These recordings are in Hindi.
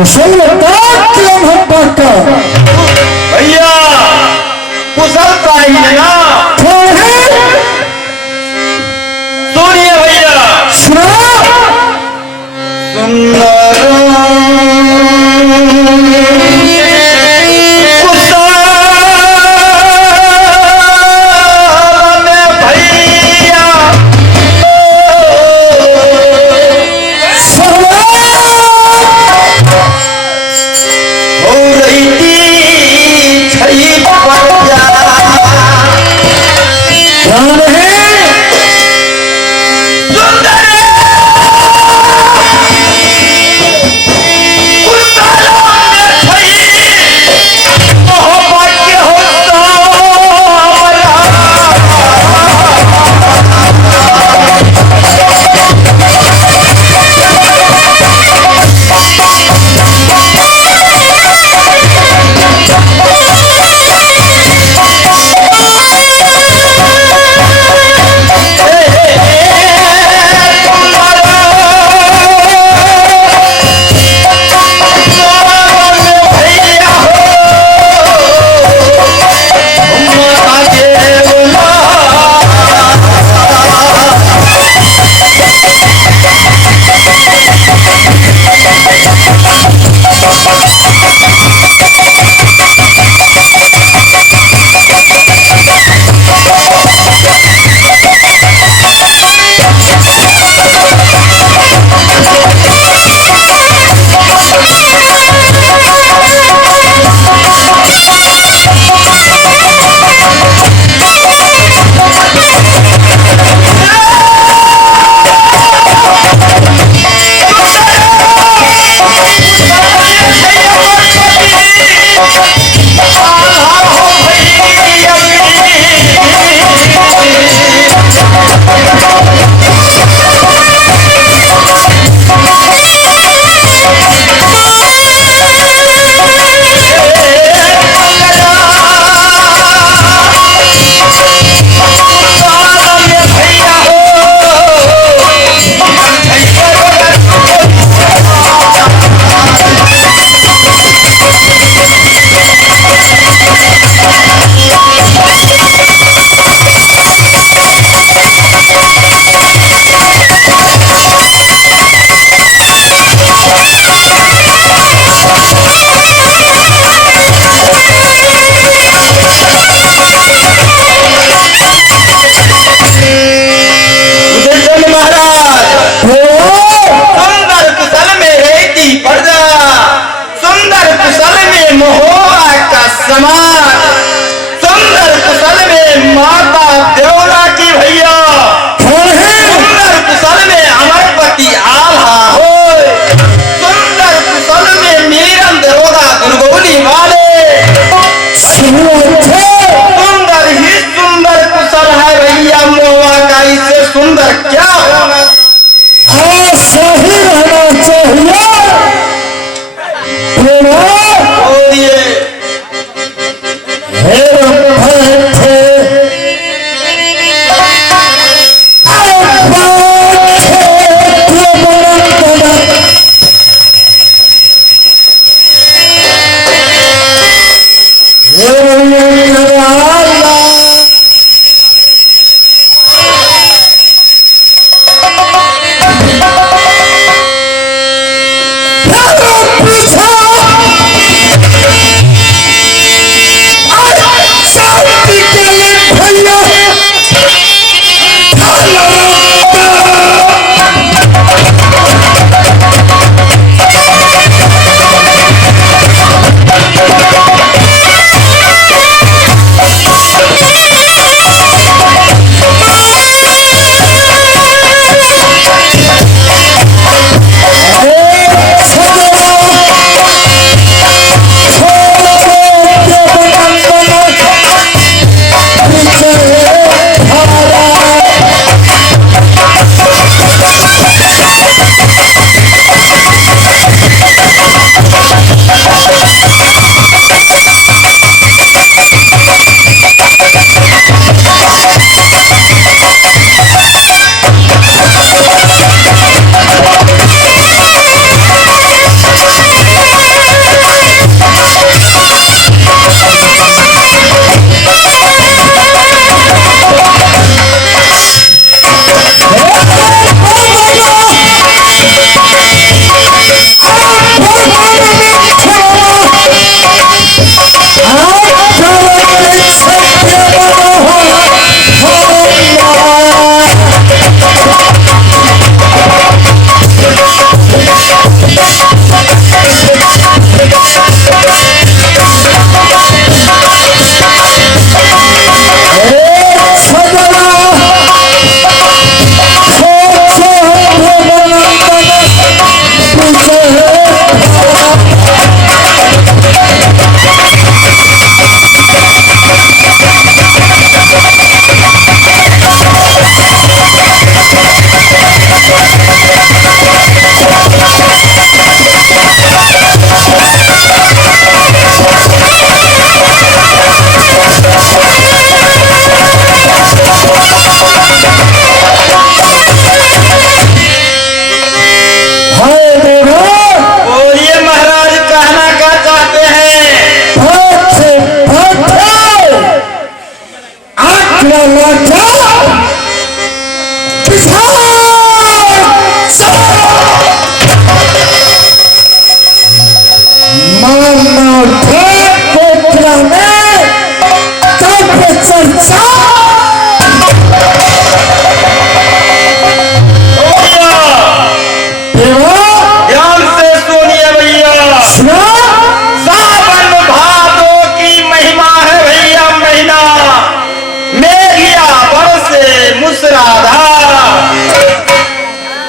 कुशल भैया कुशल चाहिए ना सुनिए भैया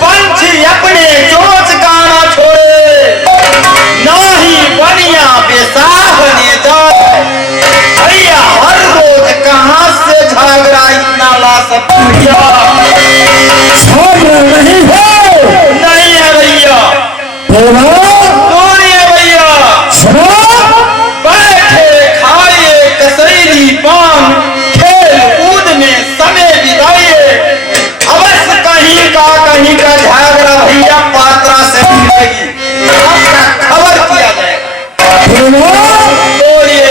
पंछी अपने चोंच का ना छोड़े, ना ही बनिया बेसाहने जाए। भैया हर रोज कहाँ से झगड़ा इतना ला सकती भैया? नहीं है, नहीं है भैया। सुनिए भैया, बैठे खाइए कसैली पान, खेल कूद में समय बिताइए। अवश्य कहीं का झगड़ा भैया पात्रा से मिलेगी, आपका खबर किया जाएगा। बोलिए।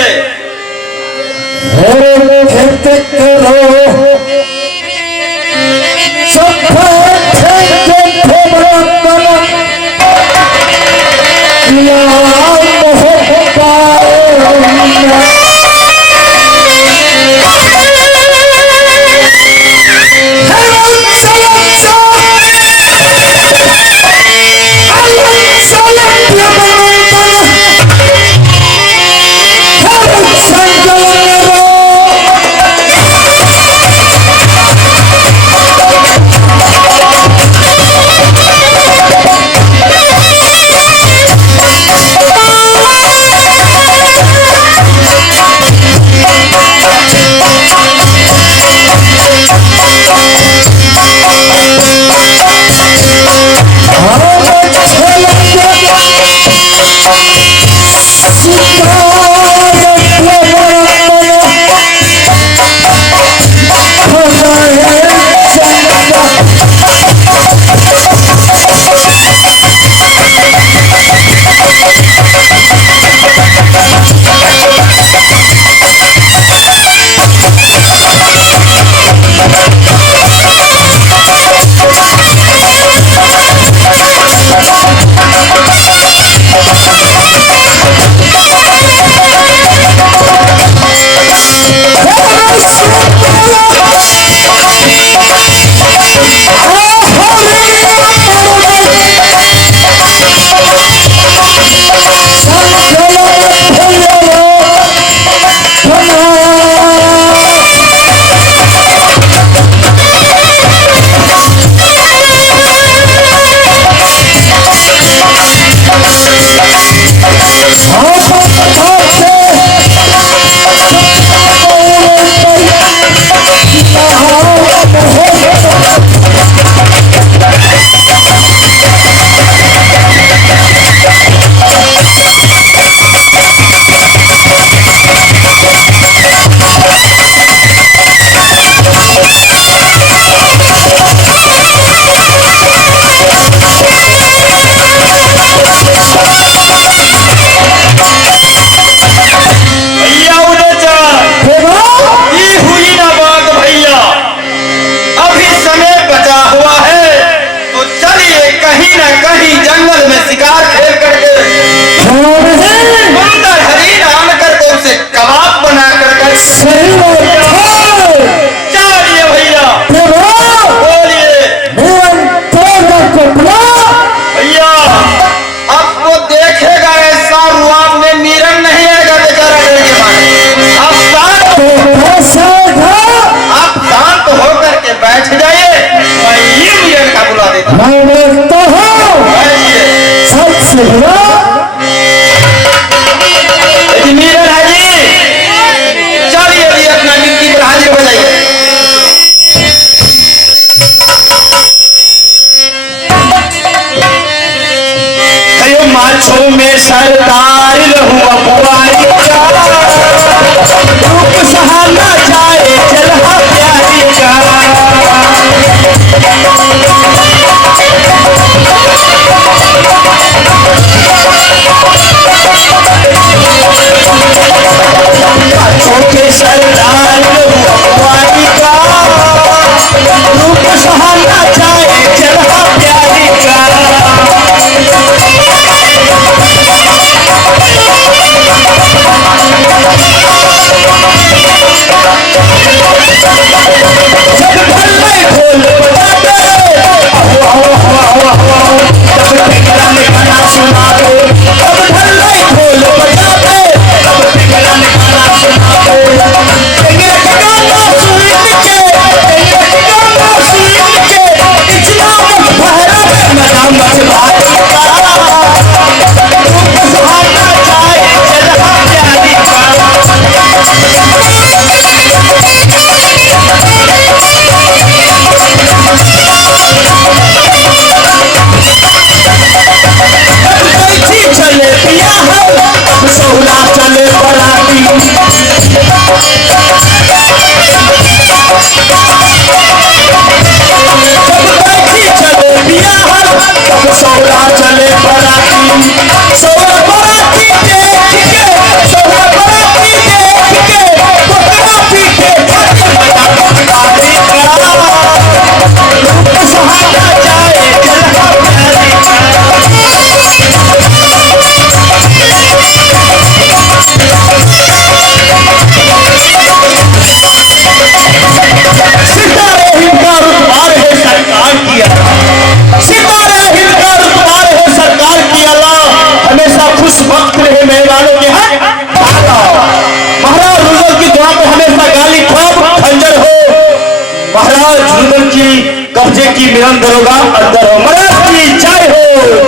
महाराज झुंझुनू की कब्जे की मिलन दरोगा अंदर हो। महाराज की जय हो,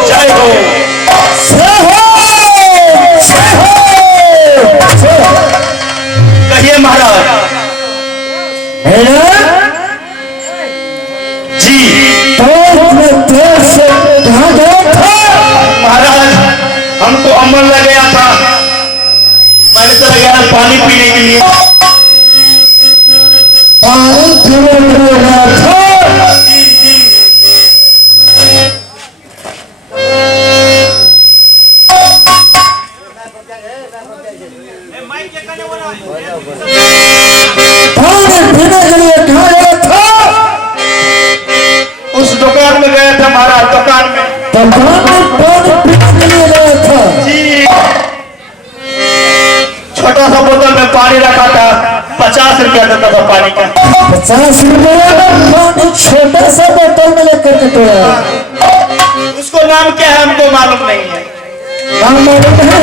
जय हो, जय हो, जय हो। कहिए महाराज। जी महाराज हमको अमल लग गया था, मैंने चला गया पानी पीने के लिए। पानी पीने के लिए गया था। जी जी पानी पीने के लिए कहाँ गया था? उस दुकान में गया था महाराज, दुकान में पानी पीने के लिए गया था। जी छोटा सा बोतल में पानी रखा था, 50 रुपया देता था पानी का। 50 रुपया पानी छोटा सा बोतल में लेकर के तो उसको नाम क्या है हमको मालूम नहीं है। नाम मालूम है?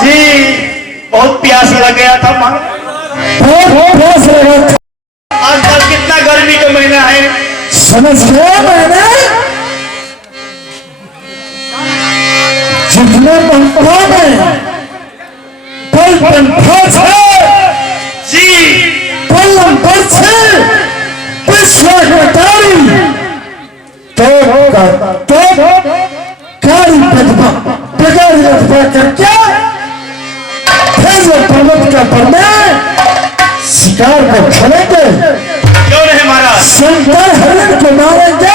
जी बहुत प्यास लग गया था मां, बहुत प्यास लगा था। आजकल कितना गर्मी का महीना है, समझ गया मैंने। जितने पंखों में पल पंखों से जी पलम पर से पिछला कटारी तो कारी पदमा प्रगारी रखा करके फिर पर्वत का पर्दा शिकार को खेलेंगे। क्यों नहीं मारा? शंकर हरण को मारेंगे।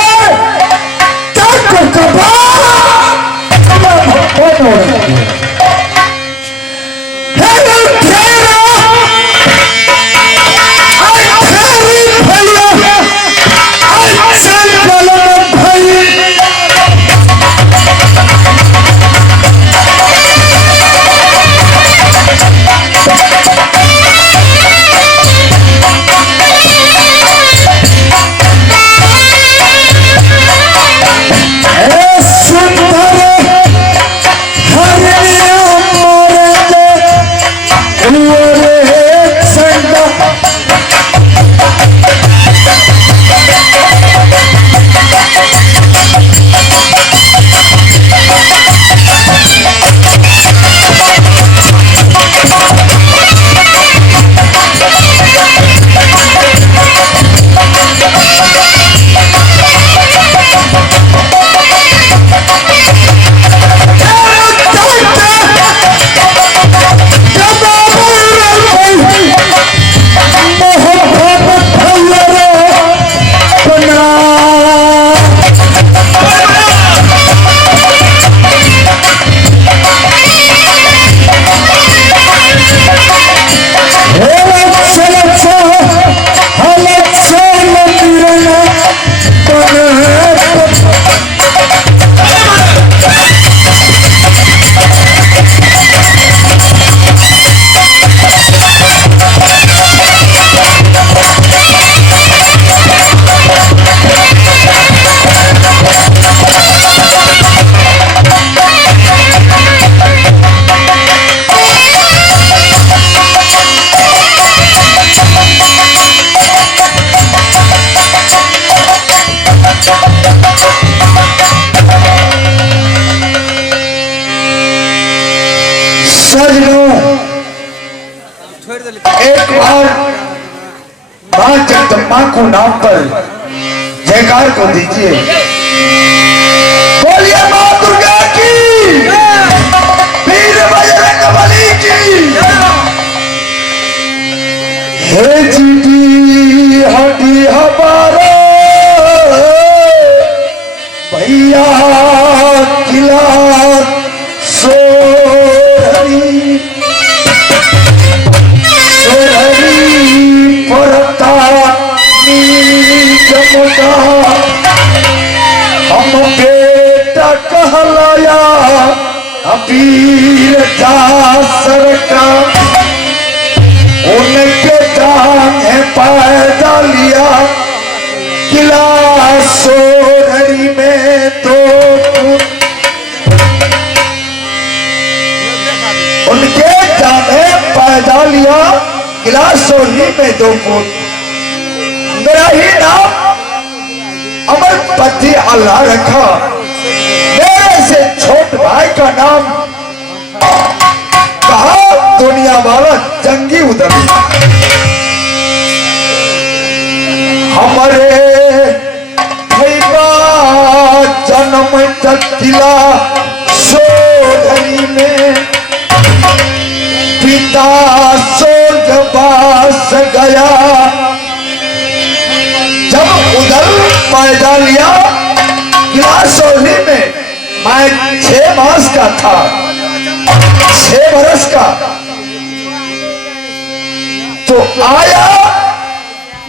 मां को नाम पर जयकार को दीजिए। बोलिए मां दुर्गा की, वीर बजरंगबली की। हे जीती हटी हमारा भैया किला सोहरी परता जमुना हम बेटा कहलाया वीर दासर का उनके जाने पैदा लिया किला सोहरी में तो उनके जाने पैदा लिया किला सोहरी में 2 पुत्र। मेरा ही नाम अमरपति अल्लाह रखा। मेरे से छोट भाई का नाम कहा दुनिया वाला जंगी उदम। हमारे भैया जन्म तक किला सोहरी में पिता स्वर्गवास गया। जब उधर पैदा लिया किला सोहरी में मैं 6 मास का था, 6 बरस का। तो आया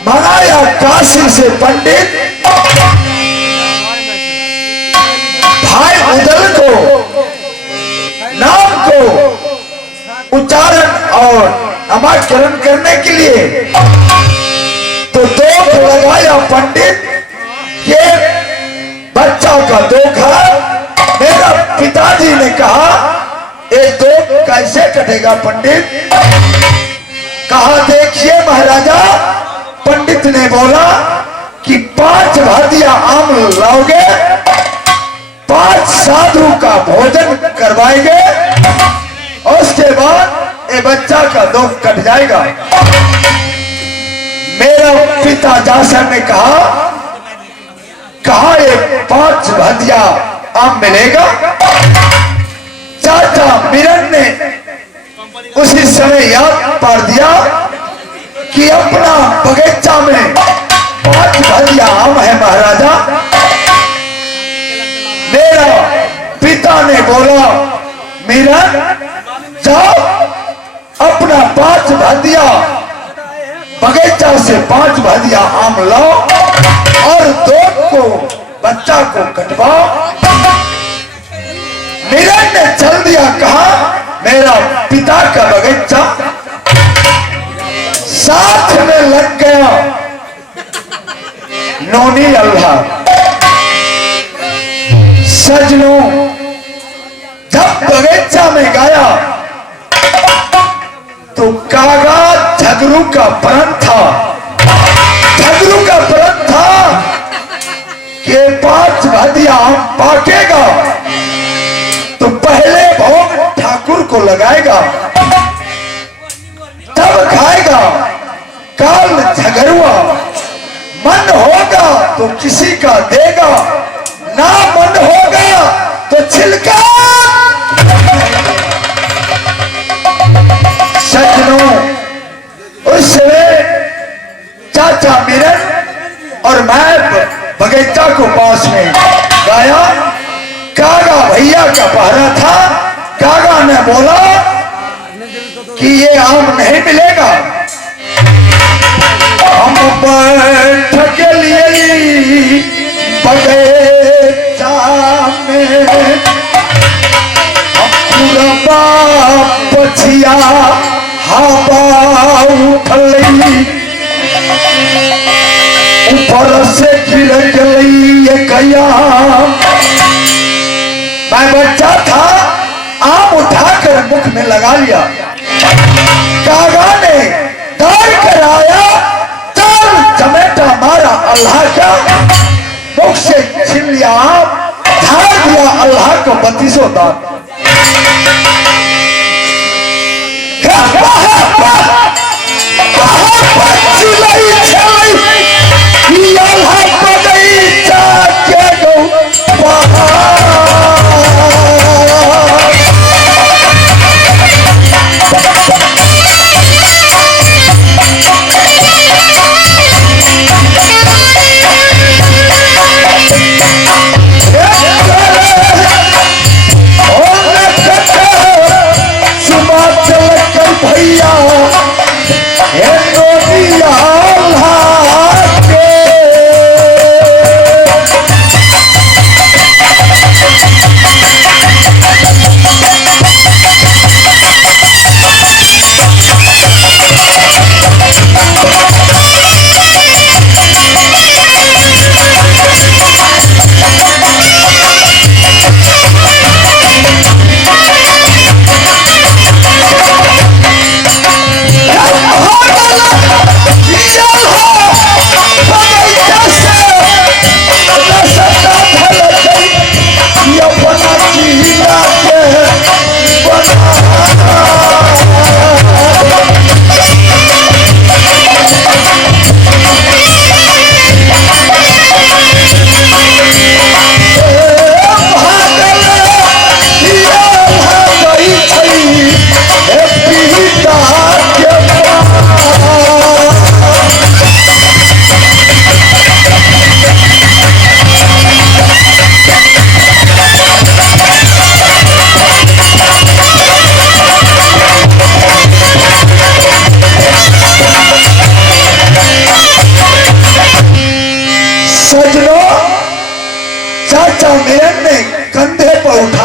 मंगाया काशी से पंडित भाई उदल को नाम को उच्चारण और नामकरण करने के लिए। तो दोख लगाया पंडित ये बच्चा का दोख है। मेरा पिताजी ने कहा ये दोख कैसे कटेगा पंडित? कहा देखिए महाराजा, पंडित ने बोला कि 5 भादिया आम लाओगे, 5 साधु का भोजन करवाएंगे, उसके बाद ये बच्चा का दुख कट जाएगा। मेरा पिता जासर ने कहा ये 5 भादिया आम मिलेगा। चाचा मिरन ने उसी समय याद पार दिया कि अपना बगीचा में 5 भादिया आम है महाराजा। मेरा पिता ने बोला मिरन जाओ अपना 5 भादिया बगीचा से 5 भादिया आम लाओ और 2 को बच्चा को कटवाओ। मिरन ने चल दिया। कहा मेरा पिता का बगीचा साथ में लग गया नौनी अल्लाह। सजनों जब बगीचा में गया तो कागा झगरू का प्रण था। झगरू का प्रण था कि 5 भादिया आम पाकेगा तो पहले भोग ठाकुर को लगाएगा, तब खाएगा। काल झगरुआ मन होगा तो किसी का देगा, ना मन होगा तो छिलका। सज्जनों उस समय चाचा मिरन और मैं बगीचा को पास में गाया। कागा भैया का पहरा था। कागा ने बोला कि ये आम नहीं मिलेगा। हम बैठ के लिए बगीचा में पछिया हवा उठली ऊपर से गिर गई कया। मैं बच्चा था, आम उठाकर मुख में लगा लिया। कागा ने दौड़ कर आया, चार चमेटा मारा अल्लाह का, मुख से छीन लिया आम, झाड़ दिया अल्लाह को 32 दांत।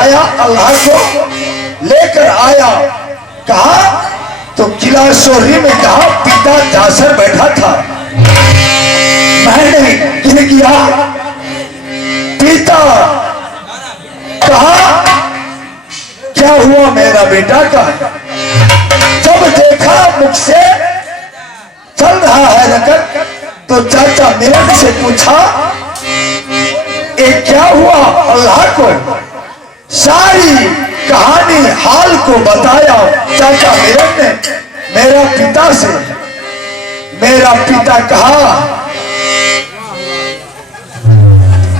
बुलाया, अल्लाह को लेकर आया। कहा तो किला सोरी में कहा पिता जासर बैठा था। मैंने गिन किया, पिता कहा क्या हुआ मेरा बेटा का। जब देखा मुख से चल रहा है रकत, तो चाचा मिलन से पूछा ये क्या हुआ। अल्लाह को सारी कहानी हाल को बताया। चाचा मिलन ने मेरा पिता से, मेरा पिता कहा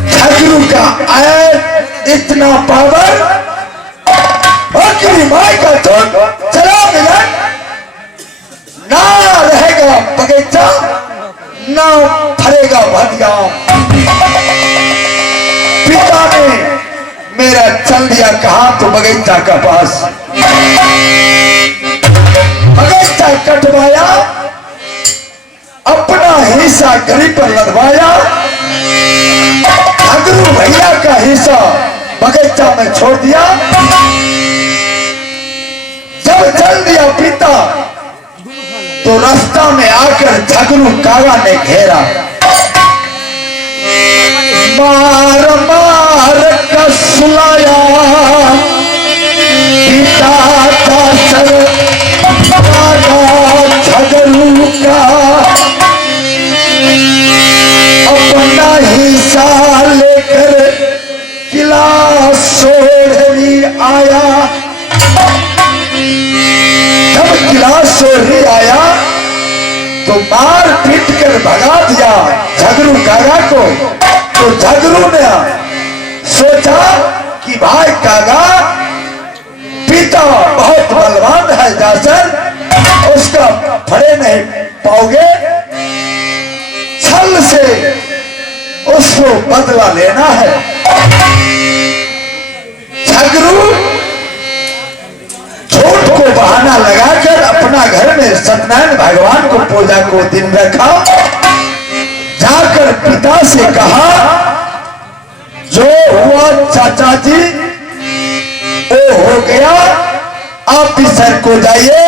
झगड़ू का ऐड इतना पावर, बकरी माई का दूध चला मिलन, ना रहेगा बगीचा ना फरेगा भदिया। पिता ने मेरा चल दिया कहा तो बगीचा का पास, बगीचा कटवाया, अपना हिस्सा गरीब पर लदवाया, झगड़ू भैया का हिस्सा बगीचा में छोड़ दिया। जब चल दिया पिता तो रास्ता में आकर झगड़ू कागा ने घेरा, मार मार कर सुलाया पिता का सर झगड़ू का, अपना हिस्सा लेकर किला सोहरी आया। जब किला सोहरी आया तो मार पीट कर भगा दिया झगड़ू कागा को। तो झगड़ू ने सोचा कि भाई कागा पिता बहुत बलवान है जासर, उसका फड़े नहीं पाओगे, छल से उसको बदला लेना है। झगड़ू झूठ को बहाना लगाकर अपना घर में सत्यनारायण भगवान को पूजा को दिन रखा। जाकर पिता से कहा जो हुआ चाचा जी वो हो गया, आप इस सर को जाइए,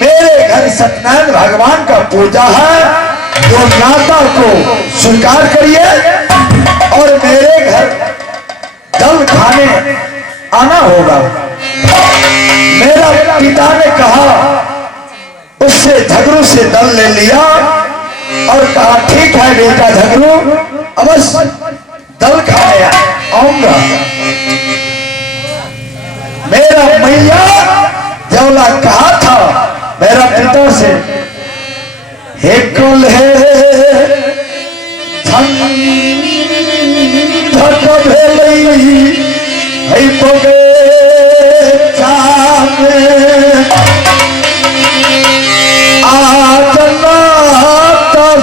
मेरे घर सत्यनारायण भगवान का पूजा है, जो नाता को स्वीकार करिए और मेरे घर जल खाने आना होगा। मेरा पिता ने कहा, उससे झगड़ू से दल ले लिया और कहा ठीक है बेटा झगड़ू, अवश्य दल खाने आऊंगा। मेरा मैया जौला कहा था मेरा पिता से, हे कल है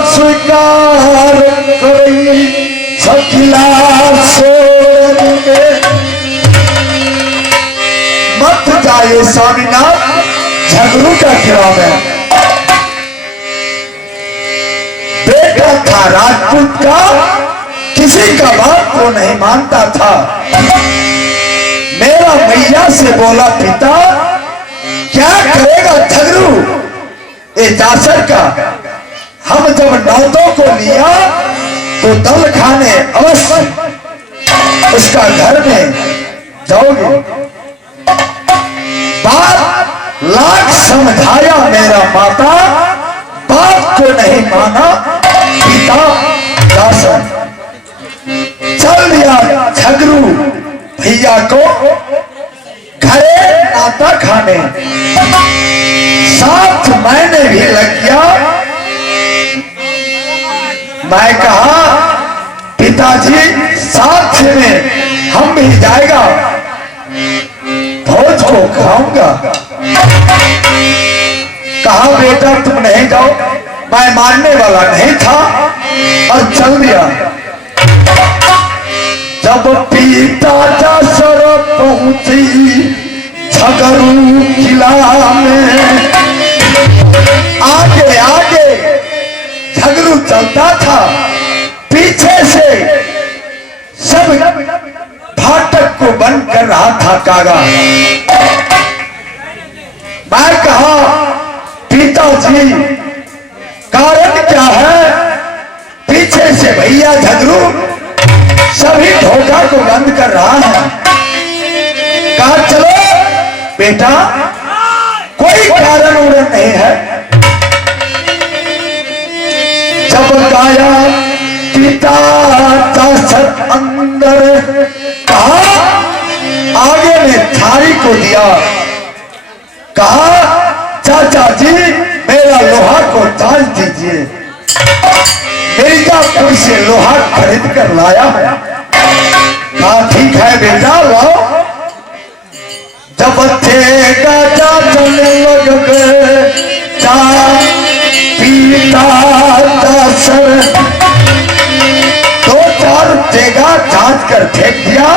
स्वीकार करी सखिला मत जाए स्वामीनाथ, झगड़ू का खिलाफ है। बेटा था राजपूत का, किसी का बात को नहीं मानता था। मेरा मैया से बोला पिता क्या करेगा झगड़ू ये जासर का। हम जब नौतों को लिया तो दल खाने अवश्य उसका घर में जाओगे। बात लाख समझाया मेरा माता, बात को नहीं माना पिता जासर। चल दिया झगड़ू भैया को घरे नाता खाने, साथ मैंने भी लग गया। मैं कहा पिताजी साथ में हम भी जाएगा, भोज को खाऊंगा। कहा बेटा तुम नहीं जाओ, मैं मानने वाला नहीं था और चल दिया। जब पिता जासर पहुंची झगड़ू किला में, आगे आगे झगड़ू चलता था, पीछे से सब फाटक बंद कर रहा था कागा। मैं कहा पिताजी कारण क्या है? पीछे से भैया झगड़ू सभी ढोका को बंद कर रहा है। कहा चलो बेटा कोई कारण उड़न नहीं है। जब गाया पिता सर अंदर, कहा आगे में थारी को दिया, कहा चाचा जी मेरा लोहा को चार्ज दीजिए, मिर्जापुर से लोहा खरीद कर लाया है। कहा ठीक है बेटा लाओ। जब थेगा चलने लग गए पीता सर, दो चार तेगा छाट कर फेंक दिया।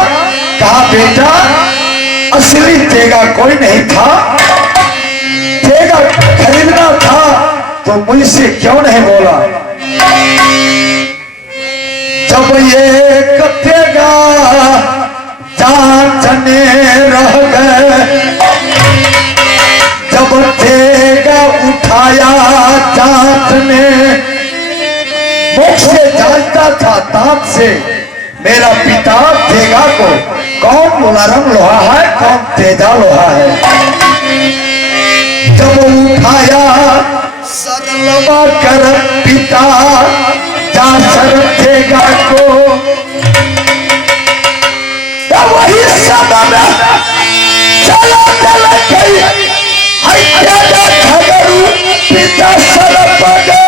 कहा बेटा असली तेगा कोई नहीं था, तेगा खरीदना था तो मुझसे क्यों नहीं बोला? जब ये कथेगा जांचने रह गए, जब तेगा उठाया जांचने, मुख से जानता था दांत से मेरा पिता तेगा को कौन नरम लोहा है कौन तेजा लोहा है। जब उठाया सर लगा कर पिता जा सर तेगा को, वही समय चला चला गई पिता सर पड़ गए।